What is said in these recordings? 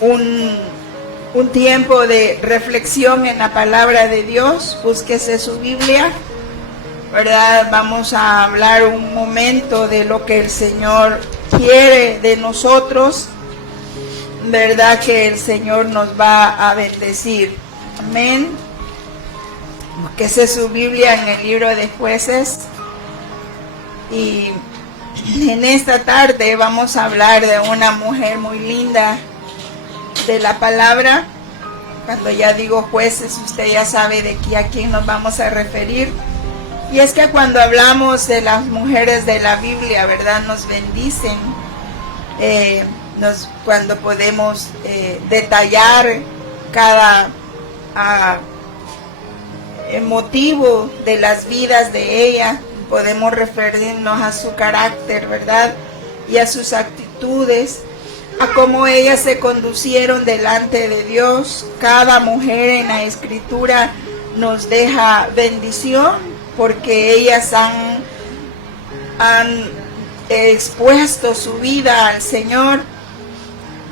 un tiempo de reflexión en la palabra de Dios. Búsquese su Biblia, ¿verdad? Vamos a hablar un momento de lo que el Señor quiere de nosotros, ¿verdad? Que el Señor nos va a bendecir. Amén. Búsquese su Biblia en el libro de Jueces. Y en esta tarde vamos a hablar de una mujer muy linda de la palabra. Cuando ya digo jueces, usted ya sabe a quién nos vamos a referir. Y es que cuando hablamos de las mujeres de la Biblia, ¿verdad? Nos bendicen. Cuando podemos detallar cada motivo de las vidas de ella, podemos referirnos a su carácter, ¿verdad? Y a sus actitudes, a cómo ellas se conducieron delante de Dios. Cada mujer en la Escritura nos deja bendición, porque ellas han expuesto su vida al Señor.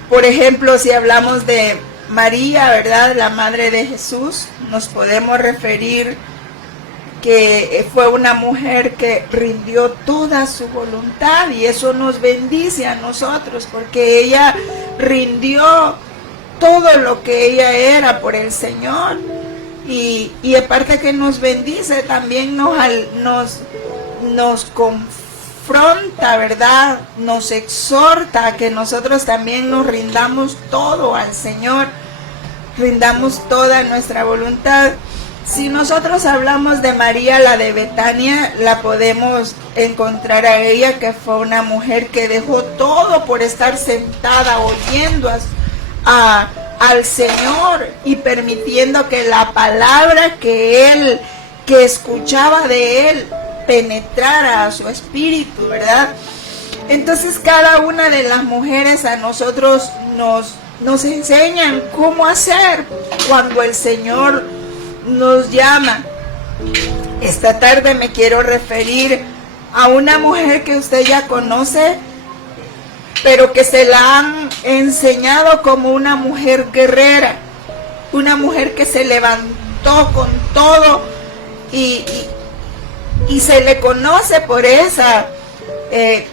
Por ejemplo, si hablamos de María, ¿verdad? La madre de Jesús, nos podemos referir que fue una mujer que rindió toda su voluntad, y eso nos bendice a nosotros, porque ella rindió todo lo que ella era por el Señor. Y aparte que nos bendice, también nos confronta, ¿verdad? Nos exhorta a que nosotros también nos rindamos todo al Señor, rindamos toda nuestra voluntad. Si nosotros hablamos de María, la de Betania, la podemos encontrar a ella, que fue una mujer que dejó todo por estar sentada oyendo al Señor y permitiendo que la palabra que escuchaba de Él penetrara a su espíritu, ¿verdad? Entonces cada una de las mujeres a nosotros nos enseñan cómo hacer cuando el Señor nos llama. Esta tarde me quiero referir a una mujer que usted ya conoce, pero que se la han enseñado como una mujer guerrera, una mujer que se levantó con todo y se le conoce por esa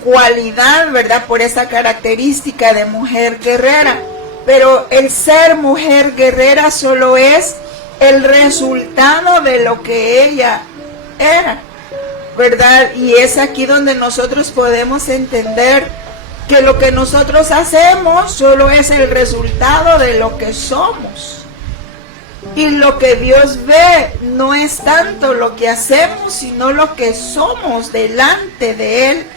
cualidad, ¿verdad? Por esa característica de mujer guerrera. Pero el ser mujer guerrera solo es el resultado de lo que ella era, ¿verdad? Y es aquí donde nosotros podemos entender que lo que nosotros hacemos solo es el resultado de lo que somos. Y lo que Dios ve no es tanto lo que hacemos, sino lo que somos delante de Él.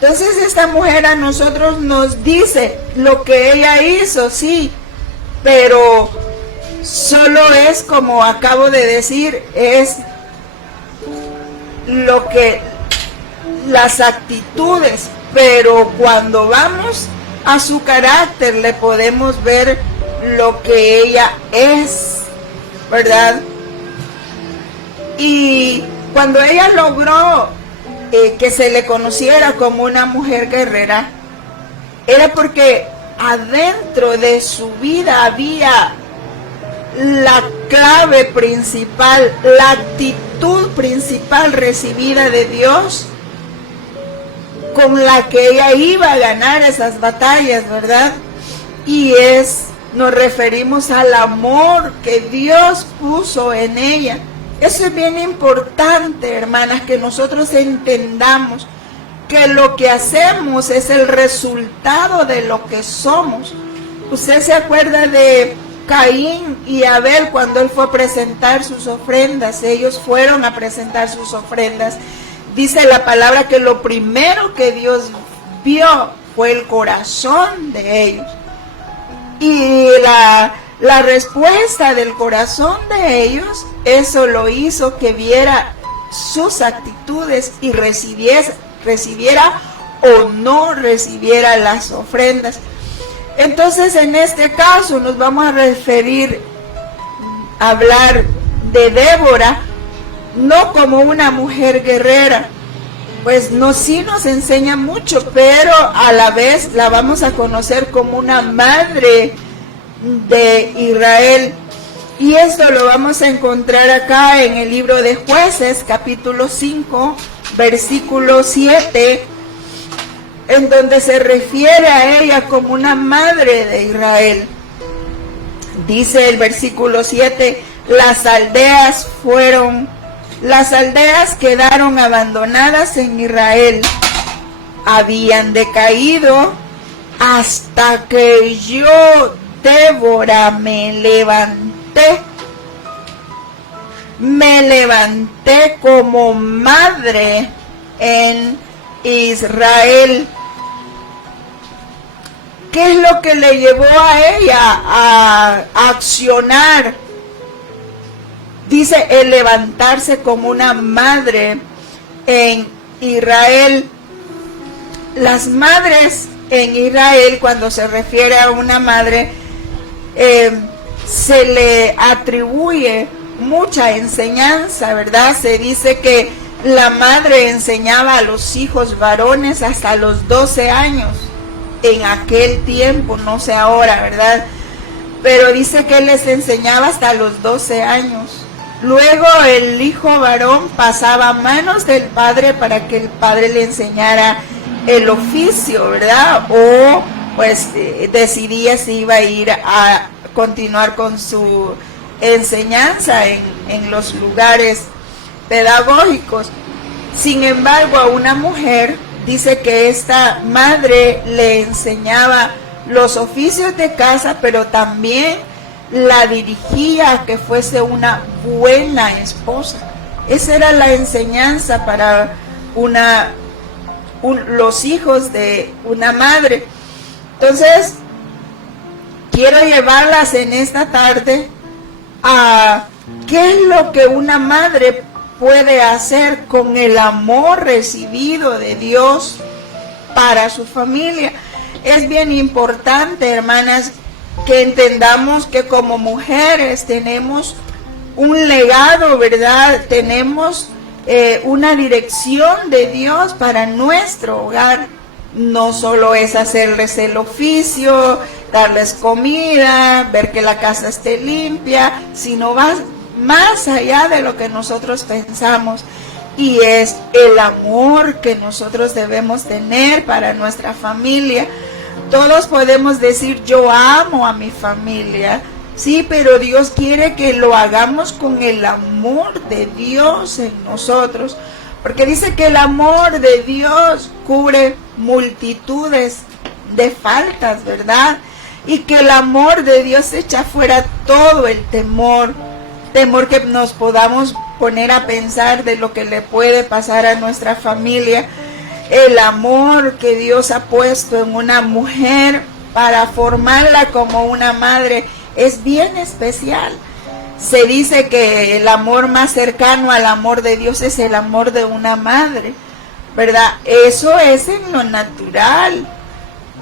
Entonces esta mujer a nosotros nos dice lo que ella hizo, sí, pero solo es, como acabo de decir, es lo que las actitudes, pero cuando vamos a su carácter le podemos ver lo que ella es, ¿verdad? Y cuando ella logró que se le conociera como una mujer guerrera, era porque adentro de su vida había la clave principal, la actitud principal recibida de Dios, con la que ella iba a ganar esas batallas, ¿verdad? Y nos referimos al amor que Dios puso en ella. Eso es bien importante, hermanas, que nosotros entendamos que lo que hacemos es el resultado de lo que somos. Usted se acuerda de Caín y Abel cuando él fue a presentar sus ofrendas. Ellos fueron a presentar sus ofrendas. Dice la palabra que lo primero que Dios vio fue el corazón de ellos. Y la respuesta del corazón de ellos, eso lo hizo que viera sus actitudes y recibiera o no recibiera las ofrendas. Entonces, en este caso nos vamos a hablar de Débora, no como una mujer guerrera, pues sí nos enseña mucho, pero a la vez la vamos a conocer como una madre de Israel. Y esto lo vamos a encontrar acá en el libro de Jueces, capítulo 5, versículo 7, en donde se refiere a ella como una madre de Israel. Dice el versículo 7, las aldeas quedaron abandonadas en Israel, habían decaído hasta que yo, Débora, me levanté como madre en Israel. ¿Qué es lo que le llevó a ella a accionar? Dice el levantarse como una madre en Israel. Las madres en Israel, cuando se refiere a una madre, se le atribuye mucha enseñanza, ¿verdad? Se dice que la madre enseñaba a los hijos varones hasta los 12 años. En aquel tiempo, no sé ahora, ¿verdad? Pero dice que les enseñaba hasta los 12 años. Luego el hijo varón pasaba a manos del padre para que el padre le enseñara el oficio, ¿verdad? O pues decidía si iba a ir a continuar con su enseñanza en los lugares pedagógicos. Sin embargo, a una mujer dice que esta madre le enseñaba los oficios de casa, pero también la dirigía a que fuese una buena esposa. Esa era la enseñanza para los hijos de una madre. Entonces, quiero llevarlas en esta tarde a qué es lo que una madre puede hacer con el amor recibido de Dios para su familia. Es bien importante, hermanas, que entendamos que como mujeres tenemos un legado, ¿verdad? Tenemos una dirección de Dios para nuestro hogar. No solo es hacerles el oficio, darles comida, ver que la casa esté limpia, sino más allá de lo que nosotros pensamos, y es el amor que nosotros debemos tener para nuestra familia. Todos podemos decir yo amo a mi familia, sí, pero Dios quiere que lo hagamos con el amor de Dios en nosotros, porque dice que el amor de Dios cubre multitudes de faltas, ¿verdad? Y que el amor de Dios echa fuera todo el temor que nos podamos poner a pensar de lo que le puede pasar a nuestra familia. El amor que Dios ha puesto en una mujer para formarla como una madre es bien especial. Se dice que el amor más cercano al amor de Dios es el amor de una madre, ¿verdad? Eso es en lo natural,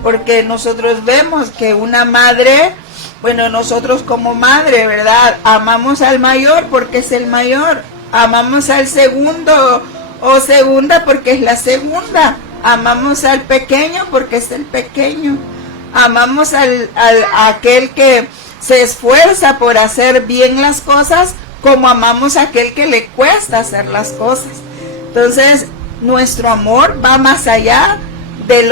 porque nosotros vemos que una madre, bueno, nosotros como madre, ¿verdad? Amamos al mayor porque es el mayor, amamos al segundo o segunda porque es la segunda, amamos al pequeño porque es el pequeño, amamos a aquel que se esfuerza por hacer bien las cosas, como amamos a aquel que le cuesta hacer las cosas. Entonces, nuestro amor va más allá de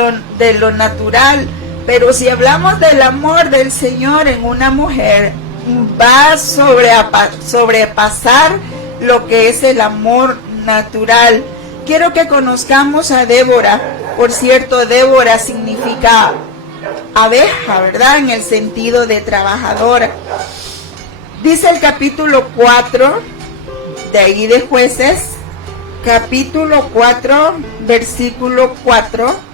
lo natural. Pero si hablamos del amor del Señor en una mujer, va a sobrepasar lo que es el amor natural. Quiero que conozcamos a Débora. Por cierto, Débora significa abeja, ¿verdad? En el sentido de trabajadora. Dice el capítulo 4, de ahí de Jueces, capítulo 4, versículo 4,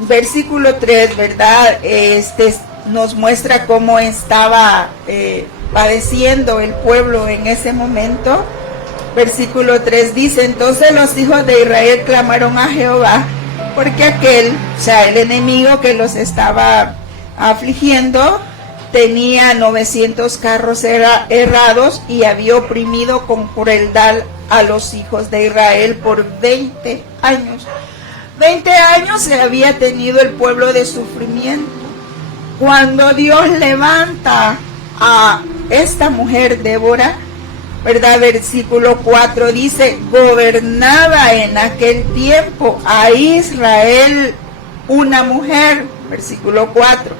versículo 3, ¿verdad? Nos muestra cómo estaba padeciendo el pueblo en ese momento. Versículo 3 dice: entonces los hijos de Israel clamaron a Jehová, porque aquel, o sea, el enemigo que los estaba afligiendo, tenía 900 carros errados y había oprimido con crueldad a los hijos de Israel por 20 años. 20 años se había tenido el pueblo de sufrimiento. Cuando Dios levanta a esta mujer, Débora, ¿verdad? Versículo 4 dice, gobernaba en aquel tiempo a Israel una mujer. Versículo 4.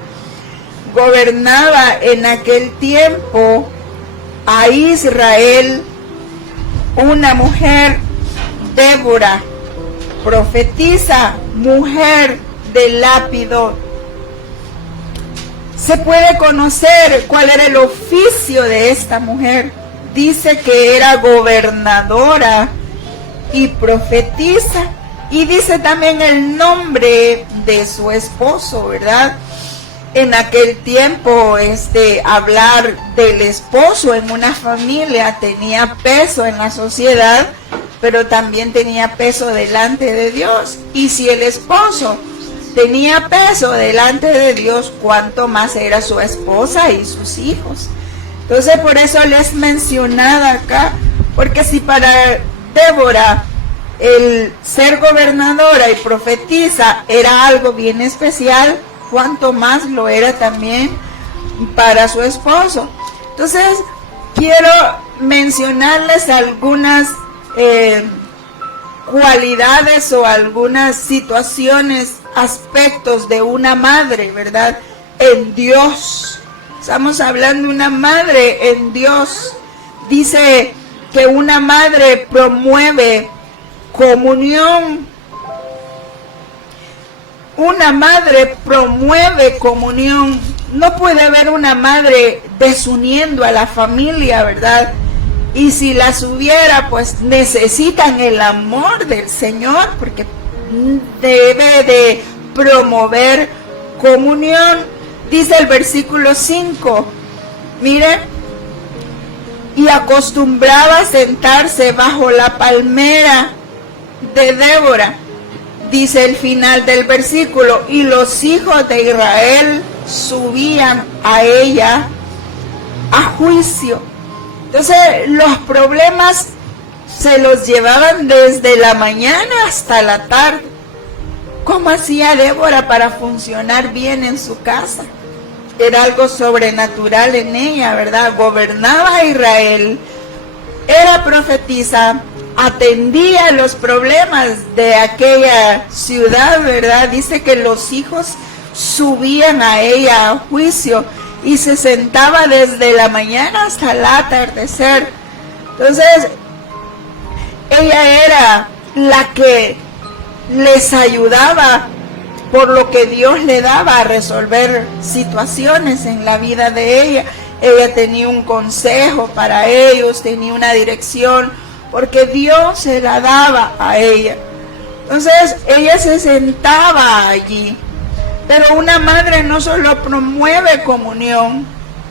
Gobernaba en aquel tiempo a Israel una mujer, Débora, profetisa, mujer de Lapidot. Se puede conocer cuál era el oficio de esta mujer. Dice que era gobernadora y profetisa. Y dice también el nombre de su esposo, ¿verdad? En aquel tiempo, hablar del esposo en una familia tenía peso en la sociedad, pero también tenía peso delante de Dios. Y si el esposo tenía peso delante de Dios, cuánto más era su esposa y sus hijos. Entonces por eso les mencionaba acá, porque si para Débora el ser gobernadora y profetisa era algo bien especial, cuánto más lo era también para su esposo. Entonces quiero mencionarles algunas cualidades o algunas situaciones, aspectos de una madre, ¿verdad? En Dios. Estamos hablando de una madre en Dios. Dice que una madre promueve comunión. Una madre promueve comunión. No puede haber una madre desuniendo a la familia, ¿verdad? Y si las hubiera, pues necesitan el amor del Señor, porque debe de promover comunión. Dice el versículo 5, miren, y acostumbraba a sentarse bajo la palmera de Débora. Dice el final del versículo, y los hijos de Israel subían a ella a juicio. Entonces los problemas se los llevaban desde la mañana hasta la tarde. ¿Cómo hacía Débora para funcionar bien en su casa? Era algo sobrenatural en ella, ¿verdad? Gobernaba a Israel, era profetisa, atendía los problemas de aquella ciudad, ¿verdad? Dice que los hijos subían a ella a juicio y se sentaba desde la mañana hasta el atardecer. Entonces, ella era la que les ayudaba por lo que Dios le daba a resolver situaciones en la vida de ella. Ella tenía un consejo para ellos, tenía una dirección, porque Dios se la daba a ella. Entonces ella se sentaba allí. Pero una madre no solo promueve comunión.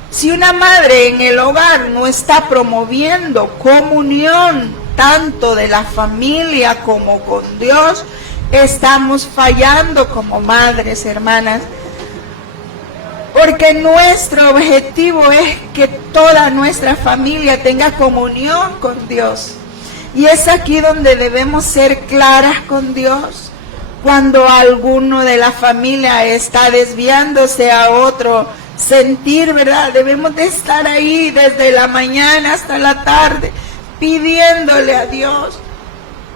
Si una madre en el hogar no está promoviendo comunión, tanto de la familia como con Dios, estamos fallando como madres, hermanas. Porque nuestro objetivo es que toda nuestra familia tenga comunión con Dios. Y es aquí donde debemos ser claras con Dios. Cuando alguno de la familia está desviándose a otro sentir, ¿verdad? Debemos de estar ahí desde la mañana hasta la tarde, pidiéndole a Dios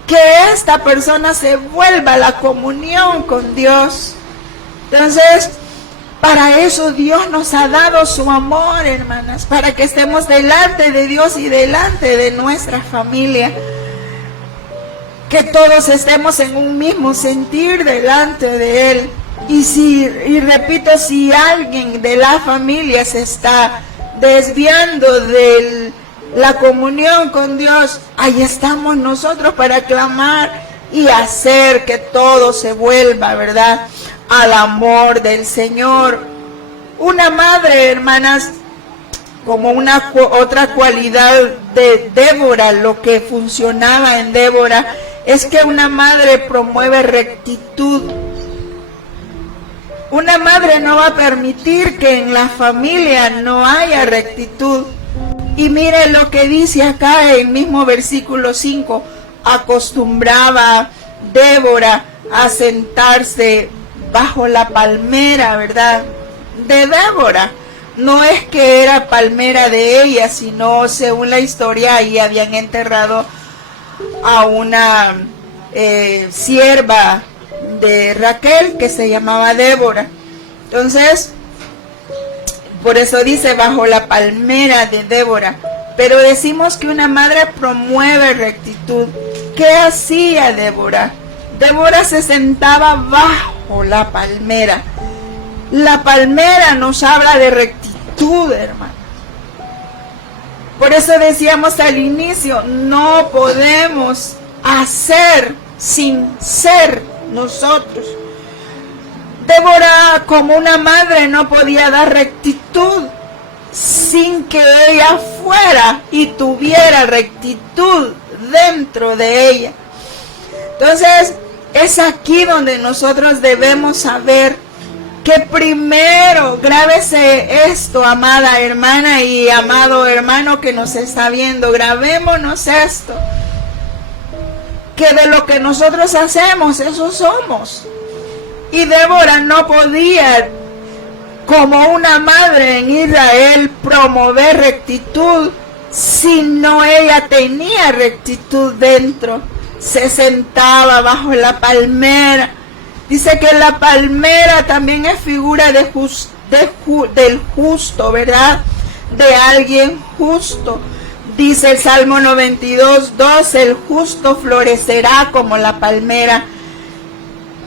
que esta persona se vuelva a la comunión con Dios. Entonces, para eso Dios nos ha dado su amor, hermanas, para que estemos delante de Dios y delante de nuestra familia. Que todos estemos en un mismo sentir delante de Él. Y repito, si alguien de la familia se está desviando de la comunión con Dios, ahí estamos nosotros para clamar y hacer que todo se vuelva, ¿verdad?, al amor del Señor. Una madre, hermanas, como una otra cualidad de Débora, lo que funcionaba en Débora, es que una madre promueve rectitud. Una madre no va a permitir que en la familia no haya rectitud. Y mire lo que dice acá en el mismo versículo 5. Acostumbraba Débora a sentarse bajo la palmera, ¿verdad? De Débora. No es que era palmera de ella, sino según la historia ahí habían enterrado a una sierva de Raquel que se llamaba Débora. Entonces, por eso dice bajo la palmera de Débora. Pero decimos que una madre promueve rectitud. ¿Qué hacía Débora? Débora se sentaba bajo la palmera. La palmera nos habla de rectitud, hermano. Por eso decíamos al inicio, no podemos hacer sin ser nosotros. Débora, como una madre, no podía dar rectitud sin que ella fuera y tuviera rectitud dentro de ella. Entonces, es aquí donde nosotros debemos saber que primero, grábese esto, amada hermana y amado hermano que nos está viendo, grabémonos esto, que de lo que nosotros hacemos, eso somos. Y Débora no podía, como una madre en Israel, promover rectitud si no ella tenía rectitud dentro. Se sentaba bajo la palmera. Dice que la palmera también es figura del justo, ¿verdad? De alguien justo. Dice el Salmo 92:2, el justo florecerá como la palmera,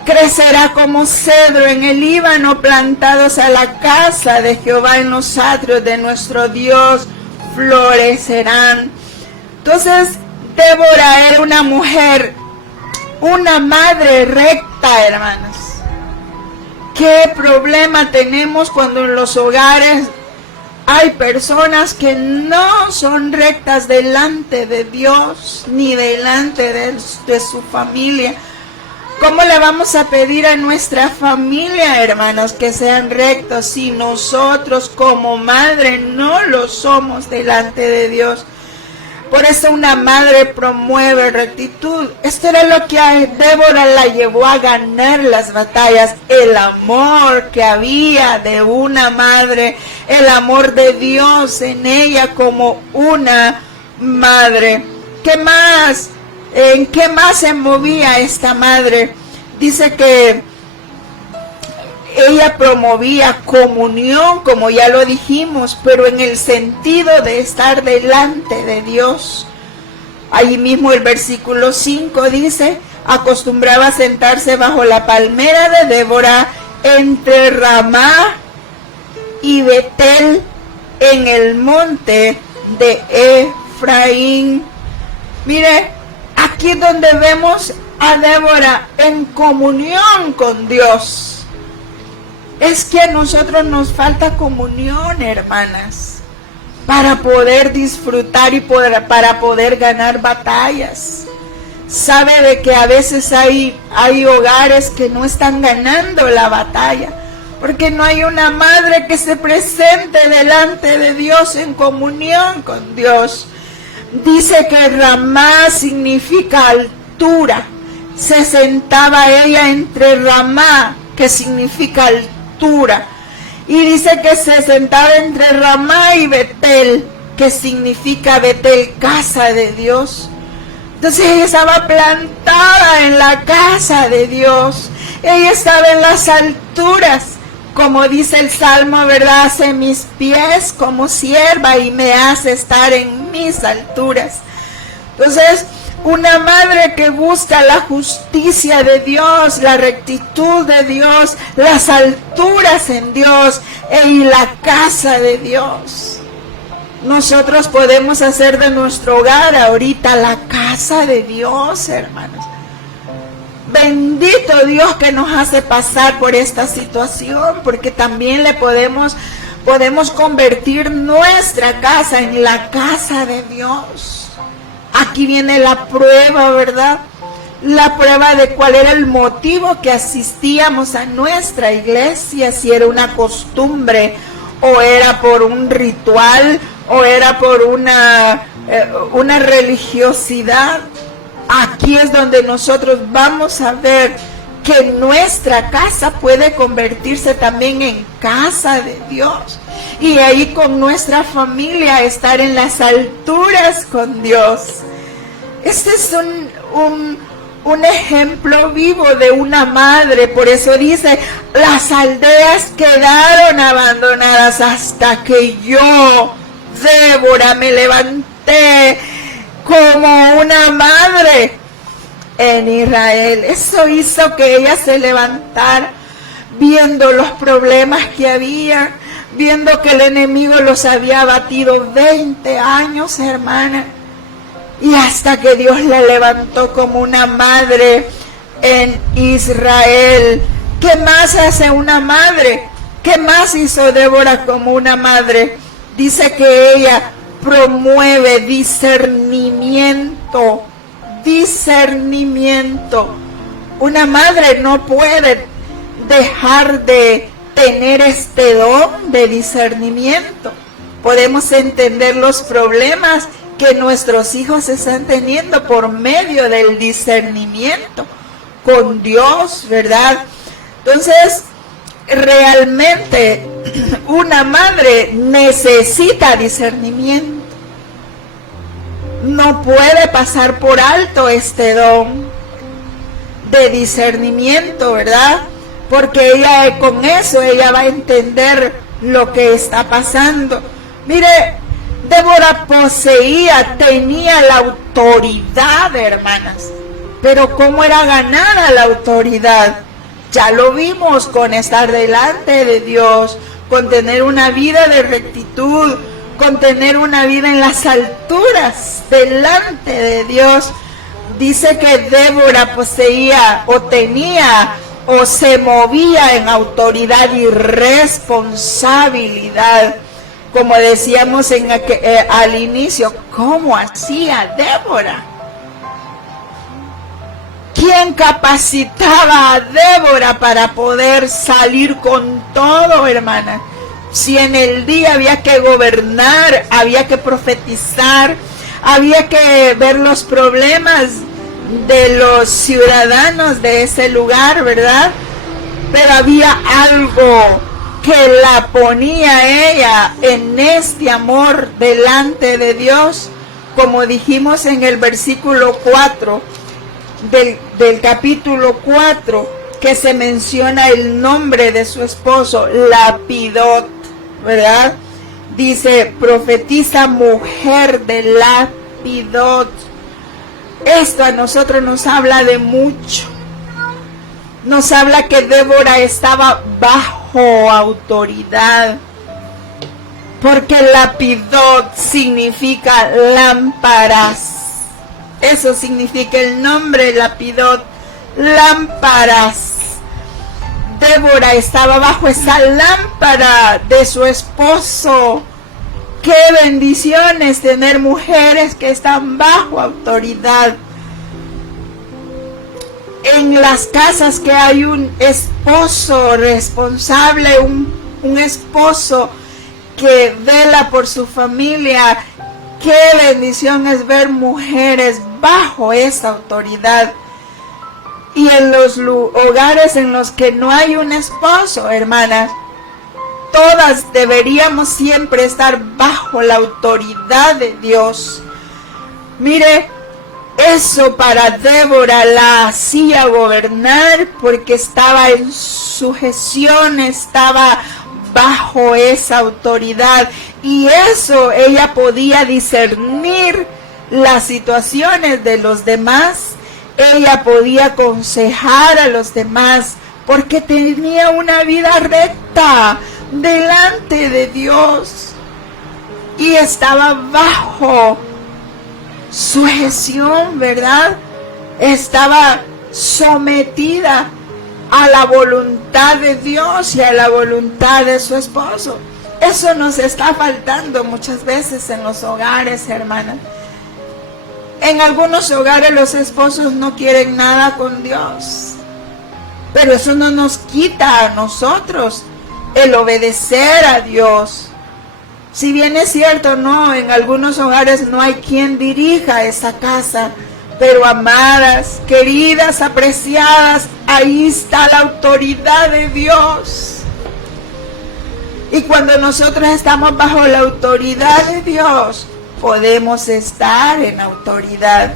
crecerá como cedro en el Líbano, plantados a la casa de Jehová en los atrios de nuestro Dios, florecerán. Entonces, Débora era una mujer, una madre recta, hermanas. ¿Qué problema tenemos cuando en los hogares hay personas que no son rectas delante de Dios, ni delante de su familia? ¿Cómo le vamos a pedir a nuestra familia, hermanos, que sean rectos si nosotros como madre no lo somos delante de Dios? Por eso una madre promueve rectitud. Esto era lo que a Débora la llevó a ganar las batallas. El amor que había de una madre, el amor de Dios en ella como una madre. ¿Qué más? ¿En qué más se movía esta madre? Dice que ella promovía comunión, como ya lo dijimos, pero en el sentido de estar delante de Dios. Ahí mismo el versículo 5 dice, acostumbraba a sentarse bajo la palmera de Débora entre Ramá y Betel en el monte de Efraín. Mire, aquí es donde vemos a Débora en comunión con Dios. Es que a nosotros nos falta comunión, hermanas, para poder disfrutar y para poder ganar batallas. Sabe de que a veces hay hogares que no están ganando la batalla, porque no hay una madre que se presente delante de Dios en comunión con Dios. Dice que Ramá significa altura. Se sentaba ella entre Ramá, que significa altura. Y dice que se sentaba entre Ramá y Betel, que significa Betel, casa de Dios. Entonces ella estaba plantada en la casa de Dios. Ella estaba en las alturas, como dice el Salmo, ¿verdad? Hace mis pies como sierva y me hace estar en mis alturas. Entonces, una madre que busca la justicia de Dios, la rectitud de Dios, las alturas en Dios y la casa de Dios. Nosotros podemos hacer de nuestro hogar ahorita la casa de Dios, hermanos. Bendito Dios que nos hace pasar por esta situación, porque también le podemos convertir nuestra casa en la casa de Dios. Aquí viene la prueba, ¿verdad? La prueba de cuál era el motivo que asistíamos a nuestra iglesia, si era una costumbre, o era por un ritual, o era por una religiosidad. Aquí es donde nosotros vamos a ver que nuestra casa puede convertirse también en casa de Dios. Y ahí con nuestra familia estar en las alturas con Dios. Este es un ejemplo vivo de una madre. Por eso dice, las aldeas quedaron abandonadas hasta que yo, Débora, me levanté como una madre en Israel. Eso hizo que ella se levantara viendo los problemas que había, viendo que el enemigo los había batido 20 años, hermana. Y hasta que Dios la levantó como una madre en Israel. ¿Qué más hace una madre? ¿Qué más hizo Débora como una madre? Dice que ella promueve discernimiento. Discernimiento. Una madre no puede dejar de tener este don de discernimiento. Podemos entender los problemas que nuestros hijos están teniendo por medio del discernimiento con Dios, ¿verdad? Entonces, realmente una madre necesita discernimiento. No puede pasar por alto este don de discernimiento, ¿verdad? Porque ella con eso, ella va a entender lo que está pasando. Mire, Débora tenía la autoridad, hermanas. Pero ¿cómo era ganada la autoridad? Ya lo vimos con estar delante de Dios, con tener una vida de rectitud, con tener una vida en las alturas delante de Dios. Dice que Débora poseía o tenía o se movía en autoridad y responsabilidad. Como decíamos al inicio, ¿cómo hacía Débora? ¿Quién capacitaba a Débora para poder salir con todo, hermana? Si en el día había que gobernar, había que profetizar, había que ver los problemas de los ciudadanos de ese lugar, ¿verdad? Pero había algo que la ponía ella en este amor delante de Dios, como dijimos en el versículo 4 del capítulo 4, que se menciona el nombre de su esposo, Lapidot, ¿verdad? Dice, profetiza mujer de Lapidot. Esto a nosotros nos habla de mucho. Nos habla que Débora estaba bajo autoridad. Porque Lapidot significa lámparas. Eso significa el nombre Lapidot, lámparas. Débora estaba bajo esa lámpara de su esposo. Qué bendiciones tener mujeres que están bajo autoridad. En las casas que hay un esposo responsable, un esposo que vela por su familia, qué bendición es ver mujeres bajo esa autoridad. Y en los hogares en los que no hay un esposo, hermanas, todas deberíamos siempre estar bajo la autoridad de Dios. Mire, eso para Débora la hacía gobernar porque estaba en sujeción, estaba bajo esa autoridad. Y eso ella podía discernir las situaciones de los demás. Ella podía aconsejar a los demás porque tenía una vida recta delante de Dios y estaba bajo sujeción, ¿verdad? Estaba sometida a la voluntad de Dios y a la voluntad de su esposo. Eso nos está faltando muchas veces en los hogares, hermanas. En algunos hogares los esposos no quieren nada con Dios, pero eso no nos quita a nosotros el obedecer a Dios. Si bien es cierto, no, en algunos hogares no hay quien dirija esa casa, pero amadas, queridas, apreciadas, ahí está la autoridad de Dios. Y cuando nosotros estamos bajo la autoridad de Dios, podemos estar en autoridad.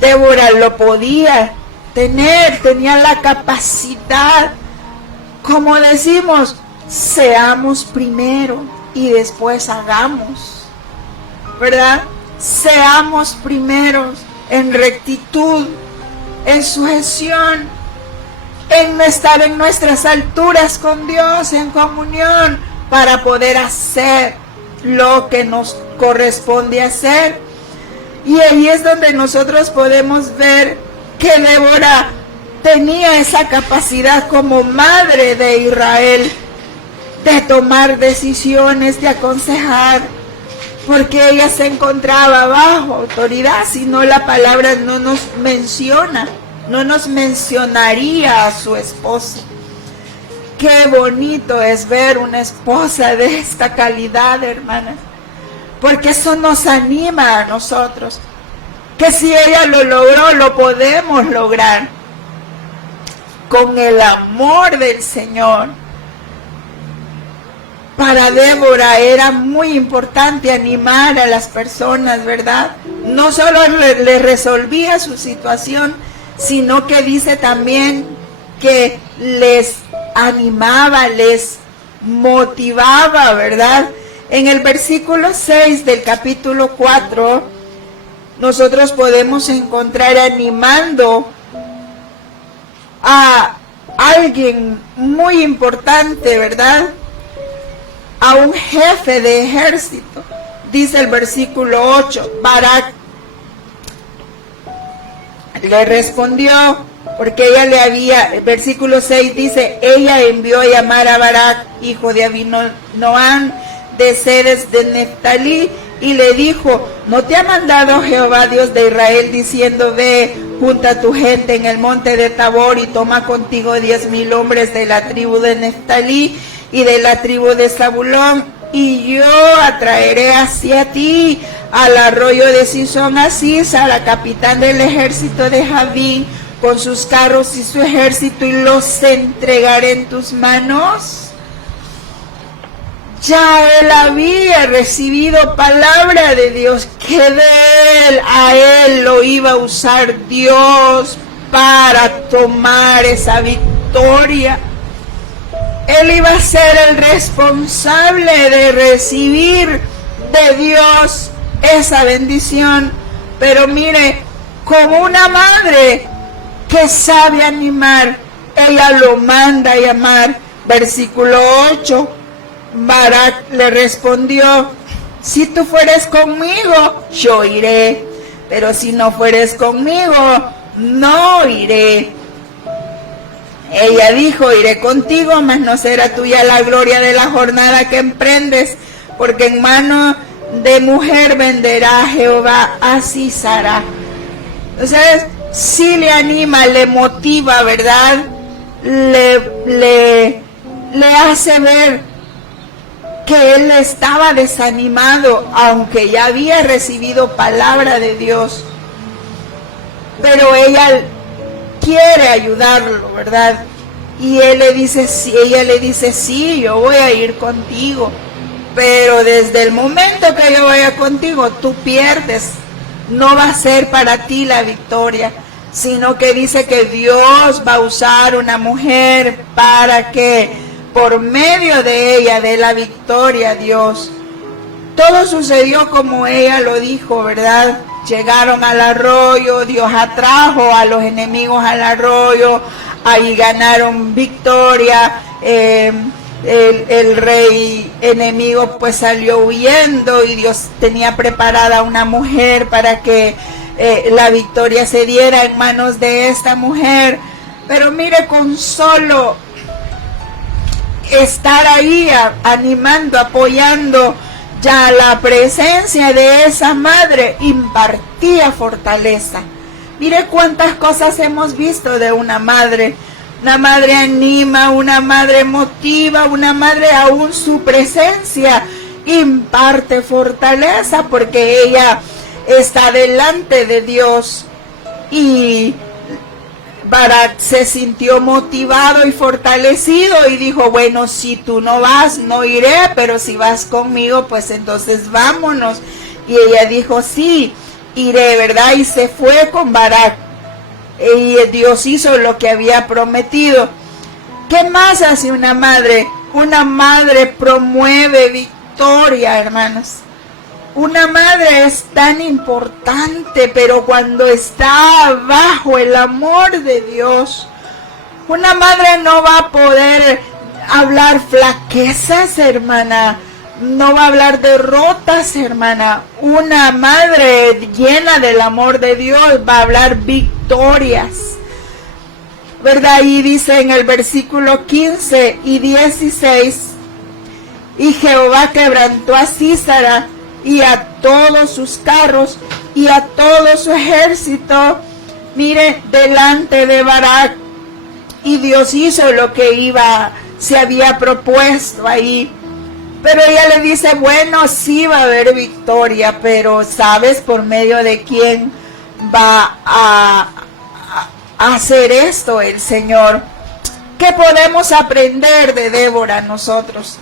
Débora lo podía tener, tenía la capacidad. Como decimos, seamos primero y después hagamos, ¿verdad? Seamos primeros en rectitud, en sujeción, en estar en nuestras alturas con Dios, en comunión, para poder hacer lo que nos corresponde hacer. Y ahí es donde nosotros podemos ver que Débora tenía esa capacidad como madre de Israel de tomar decisiones, de aconsejar, porque ella se encontraba bajo autoridad. Si no, la palabra no nos menciona, no nos mencionaría a su esposo. Qué bonito es ver una esposa de esta calidad, hermanas, porque eso nos anima a nosotros, que si ella lo logró, lo podemos lograr con el amor del Señor. Para Débora era muy importante animar a las personas, ¿verdad? No solo le resolvía su situación, sino que dice también que les animaba, les motivaba, ¿verdad? En el versículo 6 del capítulo 4, nosotros podemos encontrar animando a alguien muy importante, ¿verdad? A un jefe de ejército. Dice el versículo 8, Barak le respondió, porque ella le había, el versículo 6 dice, ella envió a llamar a Barak, hijo de Abinoam, de Cedes de Neftalí, y le dijo, ¿no te ha mandado Jehová Dios de Israel diciendo, ve, junta a tu gente en el monte de Tabor y toma contigo 10,000 hombres de la tribu de Neftalí y de la tribu de Zabulón, y yo atraeré hacia ti al arroyo de Sison a Sisa, capitán del ejército de Javín, con sus carros y su ejército, y los entregaré en tus manos? Ya él había recibido palabra de Dios, que de él a él lo iba a usar Dios para tomar esa victoria. Él iba a ser el responsable de recibir de Dios esa bendición. Pero mire, como una madre que sabe animar, ella lo manda a llamar. Versículo 8, Barak le respondió, si tú fueres conmigo, yo iré, pero si no fueres conmigo, no iré. Ella dijo, iré contigo, mas no será tuya la gloria de la jornada que emprendes, porque en mano de mujer venderá a Jehová a Sisara. Entonces, sí le anima, le motiva, ¿verdad? Le hace ver que él estaba desanimado, aunque ya había recibido palabra de Dios. Pero ella quiere ayudarlo, ¿verdad? Y él le dice, sí, ella le dice, sí, yo voy a ir contigo, pero desde el momento que yo vaya contigo, tú pierdes. No va a ser para ti la victoria, sino que dice que Dios va a usar una mujer para que por medio de ella dé la victoria a Dios. Todo sucedió como ella lo dijo, ¿verdad? Llegaron al arroyo, Dios atrajo a los enemigos al arroyo, ahí ganaron victoria, el rey enemigo pues salió huyendo y Dios tenía preparada una mujer para que la victoria se diera en manos de esta mujer. Pero mire, con solo estar ahí animando, apoyando, ya la presencia de esa madre impartía fortaleza. Mire cuántas cosas hemos visto de una madre. Una madre anima, una madre motiva, una madre aún su presencia imparte fortaleza, porque ella está delante de Dios. Y Barak se sintió motivado y fortalecido y dijo, bueno, si tú no vas, no iré, pero si vas conmigo, pues entonces vámonos. Y ella dijo, sí, iré, ¿verdad? Y se fue con Barak. Y Dios hizo lo que había prometido. ¿Qué más hace una madre? Una madre promueve victoria, hermanos. Una madre es tan importante, pero cuando está bajo el amor de Dios, una madre no va a poder hablar flaquezas, hermana. No va a hablar derrotas, hermana. Una madre llena del amor de Dios va a hablar victorias, ¿verdad? Y dice en el versículo 15 y 16, y Jehová quebrantó a Sísara y a todos sus carros y a todo su ejército, mire, delante de Barak. Y Dios hizo lo que se había propuesto ahí. Pero ella le dice, bueno, sí va a haber victoria, pero ¿sabes por medio de quién va a hacer esto el Señor? ¿Qué podemos aprender de Débora nosotros?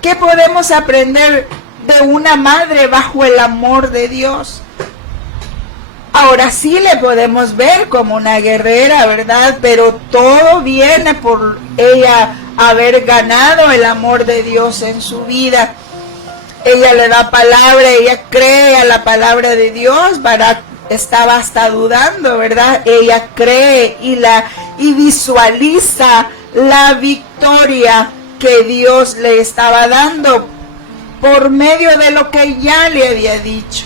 ¿Qué podemos aprender de una madre bajo el amor de Dios? Ahora sí le podemos ver como una guerrera, ¿verdad? Pero todo viene por ella haber ganado el amor de Dios en su vida. Ella le da palabra, ella cree a la palabra de Dios. Barak estaba hasta dudando, ¿verdad? Ella cree y visualiza la victoria que Dios le estaba dando por medio de lo que ya le había dicho.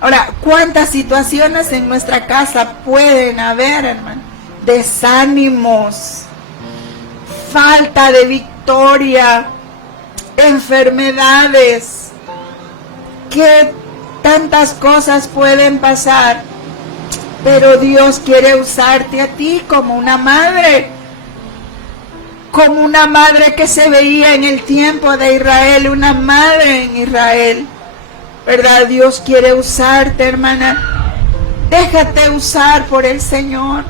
Ahora, ¿cuántas situaciones en nuestra casa pueden haber, hermano? Desánimos, falta de victoria, enfermedades, que tantas cosas pueden pasar, pero Dios quiere usarte a ti como una madre que se veía en el tiempo de Israel, una madre en Israel, ¿verdad? Dios quiere usarte, hermana. Déjate usar por el Señor.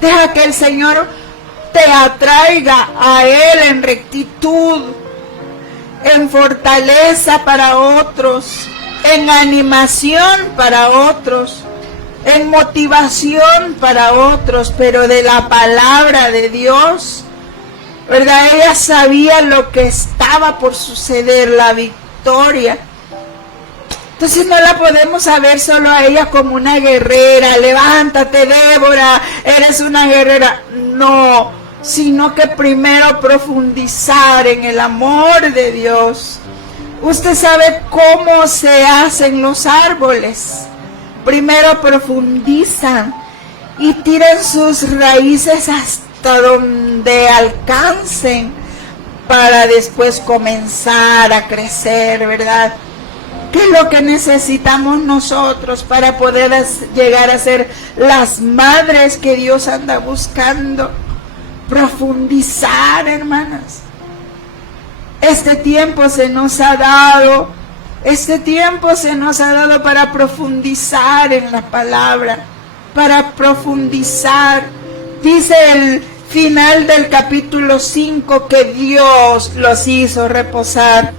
Deja que el Señor te atraiga a Él en rectitud, en fortaleza para otros, en animación para otros, en motivación para otros, pero de la palabra de Dios, ¿verdad? Ella sabía lo que estaba por suceder, la victoria. Entonces no la podemos ver solo a ella como una guerrera. Levántate, Débora, eres una guerrera. No, sino que primero profundizar en el amor de Dios. Usted sabe cómo se hacen los árboles. Primero profundizan y tiran sus raíces hasta donde alcancen para después comenzar a crecer, ¿verdad? ¿Qué es lo que necesitamos nosotros para poder llegar a ser las madres que Dios anda buscando? Profundizar, hermanas. Este tiempo se nos ha dado para profundizar en la palabra, para profundizar. Dice el final del capítulo 5 que Dios los hizo reposar.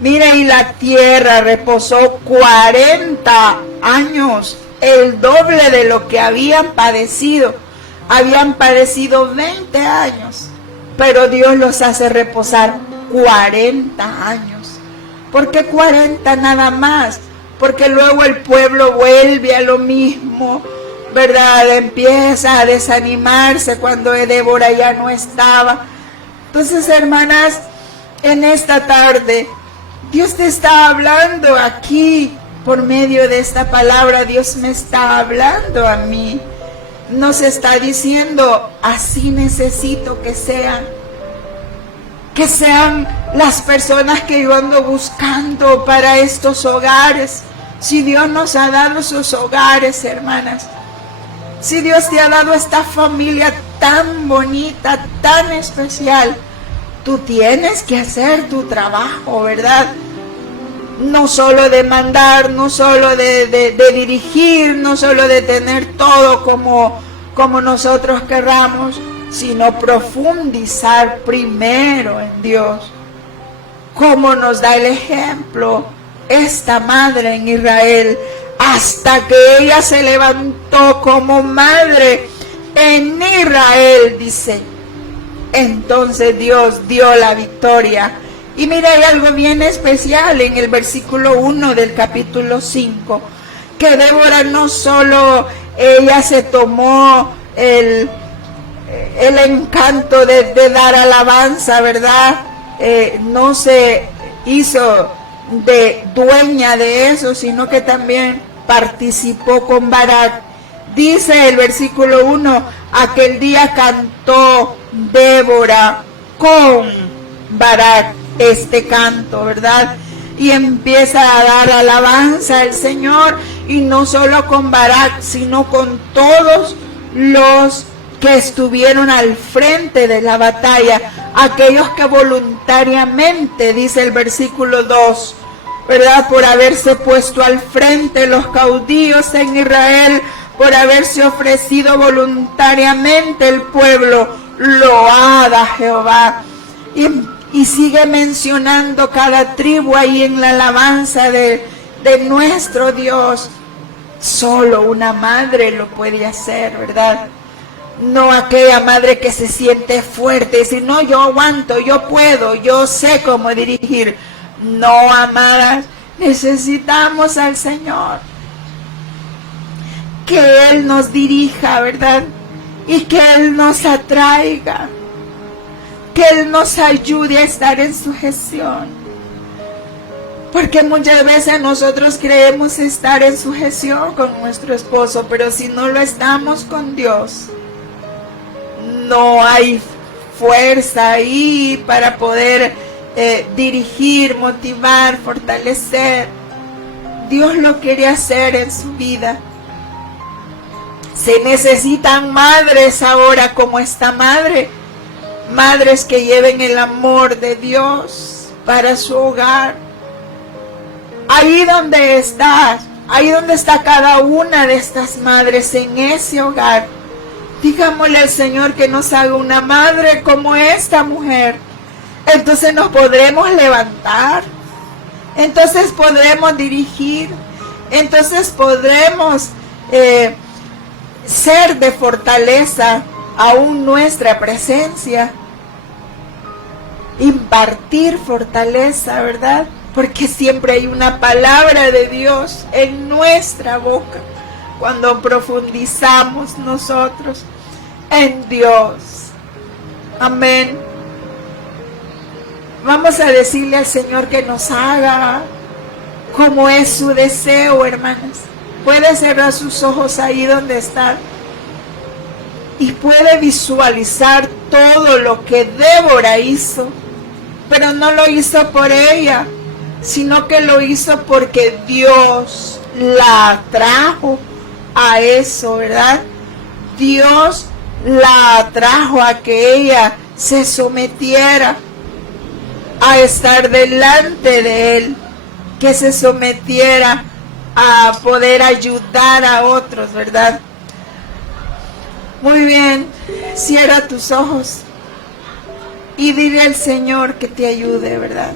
Mire, y la tierra reposó 40 años, el doble de lo que habían padecido. Habían padecido 20 años, pero Dios los hace reposar 40 años. ¿Por qué 40 nada más? Porque luego el pueblo vuelve a lo mismo, ¿verdad? Empieza a desanimarse cuando Débora ya no estaba. Entonces, hermanas, en esta tarde, Dios te está hablando aquí, por medio de esta palabra. Dios me está hablando a mí. Nos está diciendo, así necesito que sean las personas que yo ando buscando para estos hogares. Si Dios nos ha dado sus hogares, hermanas, si Dios te ha dado esta familia tan bonita, tan especial, tú tienes que hacer tu trabajo, ¿verdad? no solo de mandar, no solo de dirigir, no solo de tener todo como nosotros querramos, sino profundizar primero en Dios. Como nos da el ejemplo esta madre en Israel, hasta que ella se levantó como madre en Israel, dice. Entonces Dios dio la victoria. Y mira, hay algo bien especial en el versículo 1 del capítulo 5, que Débora no solo ella se tomó el encanto de dar alabanza, ¿verdad? No se hizo de dueña de eso, sino que también participó con Barak. Dice el versículo 1, aquel día cantó Débora con Barak este canto, ¿verdad? Y empieza a dar alabanza al Señor, y no solo con Barak, sino con todos los que estuvieron al frente de la batalla, aquellos que voluntariamente, dice el versículo 2, ¿verdad? Por haberse puesto al frente los caudillos en Israel, por haberse ofrecido voluntariamente el pueblo, loada Jehová. Y sigue mencionando cada tribu ahí en la alabanza de nuestro Dios. Solo una madre lo puede hacer, ¿verdad? No aquella madre que se siente fuerte y dice, no, yo aguanto, yo puedo, yo sé cómo dirigir. No, amadas, necesitamos al Señor. Que Él nos dirija, ¿verdad? Y que Él nos atraiga. Que Él nos ayude a estar en sujeción. Porque muchas veces nosotros creemos estar en sujeción con nuestro esposo, pero si no lo estamos con Dios, no hay fuerza ahí para poder dirigir, motivar, fortalecer. Dios lo quiere hacer en su vida. Se necesitan madres ahora como esta madre. Madres que lleven el amor de Dios para su hogar. Ahí donde estás, ahí donde está cada una de estas madres en ese hogar, digámosle al Señor que nos haga una madre como esta mujer. Entonces nos podremos levantar, entonces podremos dirigir, entonces podremos ser de fortaleza aún nuestra presencia, impartir fortaleza, ¿verdad? Porque siempre hay una palabra de Dios en nuestra boca cuando profundizamos nosotros en Dios. Amén. Vamos a decirle al Señor que nos haga como es su deseo, hermanas. Puede cerrar sus ojos ahí donde está y puede visualizar todo lo que Débora hizo, pero no lo hizo por ella, sino que lo hizo porque Dios la atrajo a eso, ¿verdad? Dios la atrajo a que ella se sometiera a estar delante de Él, que se sometiera a poder ayudar a otros, ¿verdad? Muy bien, cierra tus ojos y dile al Señor que te ayude, ¿verdad?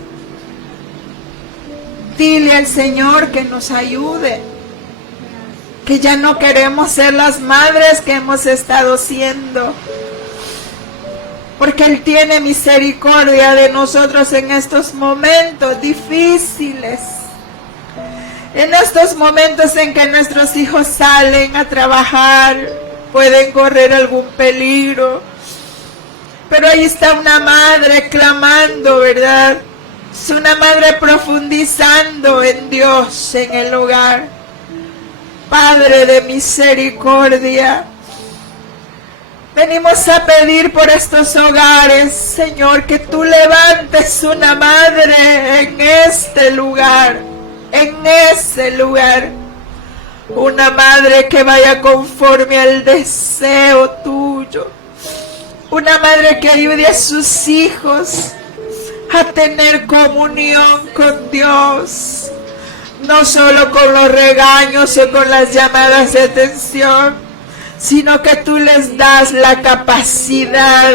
Dile al Señor que nos ayude, que ya no queremos ser las madres que hemos estado siendo, porque Él tiene misericordia de nosotros en estos momentos difíciles, en estos momentos en que nuestros hijos salen a trabajar, pueden correr algún peligro, pero ahí está una madre clamando, ¿verdad? Es una madre profundizando en Dios, en el hogar. Padre de misericordia, venimos a pedir por estos hogares, Señor, que tú levantes una madre en este lugar, en ese lugar. Una madre que vaya conforme al deseo tuyo. Una madre que ayude a sus hijos a tener comunión con Dios, no solo con los regaños o con las llamadas de atención, sino que tú les das la capacidad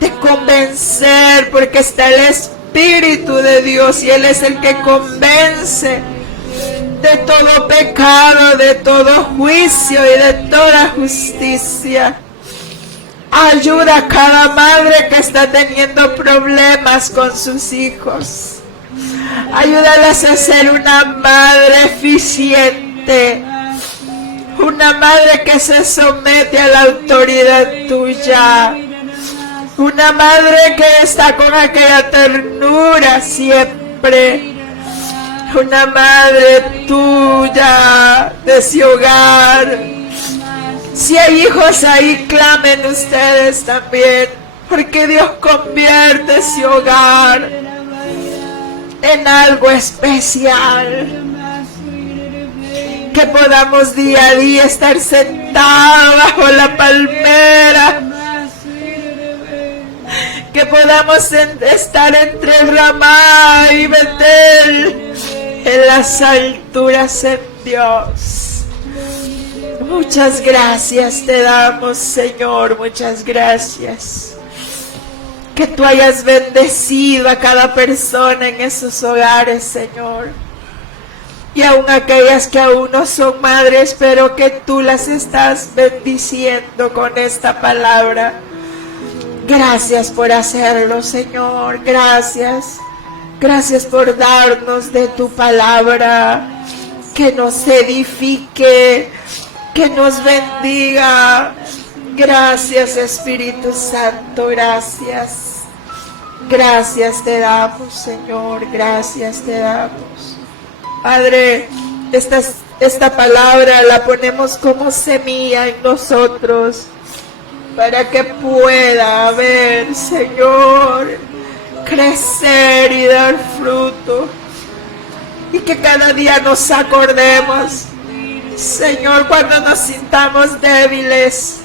de convencer, porque está el Espíritu de Dios y Él es el que convence de todo pecado, de todo juicio y de toda justicia. Ayuda a cada madre que está teniendo problemas con sus hijos. Ayúdalas a ser una madre eficiente, una madre que se somete a la autoridad tuya, una madre que está con aquella ternura siempre, una madre tuya de ese hogar. Si hay hijos ahí, clamen ustedes también, porque Dios convierte ese hogar en algo especial. Que podamos día a día estar sentados bajo la palmera, que podamos estar entre Ramá y Betel, en las alturas en Dios. Muchas gracias te damos, Señor, muchas gracias. Que tú hayas bendecido a cada persona en esos hogares, Señor. Y aún aquellas que aún no son madres, pero que tú las estás bendiciendo con esta palabra. Gracias por hacerlo, Señor, gracias. Gracias por darnos de tu palabra, que nos edifique, que nos bendiga. Gracias, Espíritu Santo, gracias. Gracias te damos, Señor, gracias te damos. Padre, esta palabra la ponemos como semilla en nosotros, para que pueda haber, Señor, crecer y dar fruto. Y que cada día nos acordemos, Señor, cuando nos sintamos débiles,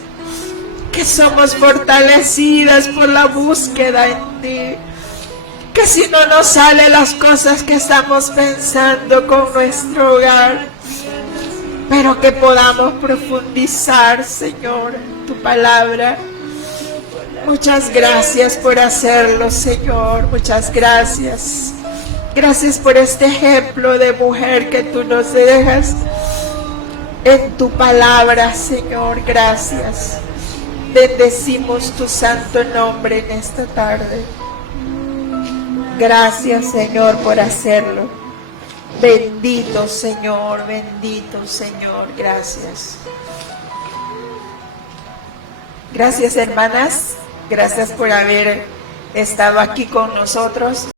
que somos fortalecidas por la búsqueda en ti. Que si no nos salen las cosas que estamos pensando con nuestro hogar, pero que podamos profundizar, Señor, en tu palabra. Muchas gracias por hacerlo, Señor, muchas gracias. Gracias por este ejemplo de mujer que tú nos dejas en tu palabra, Señor, gracias. Bendecimos tu santo nombre en esta tarde. Gracias, Señor, por hacerlo. Bendito Señor, gracias. Gracias, hermanas. Gracias por haber estado aquí con nosotros.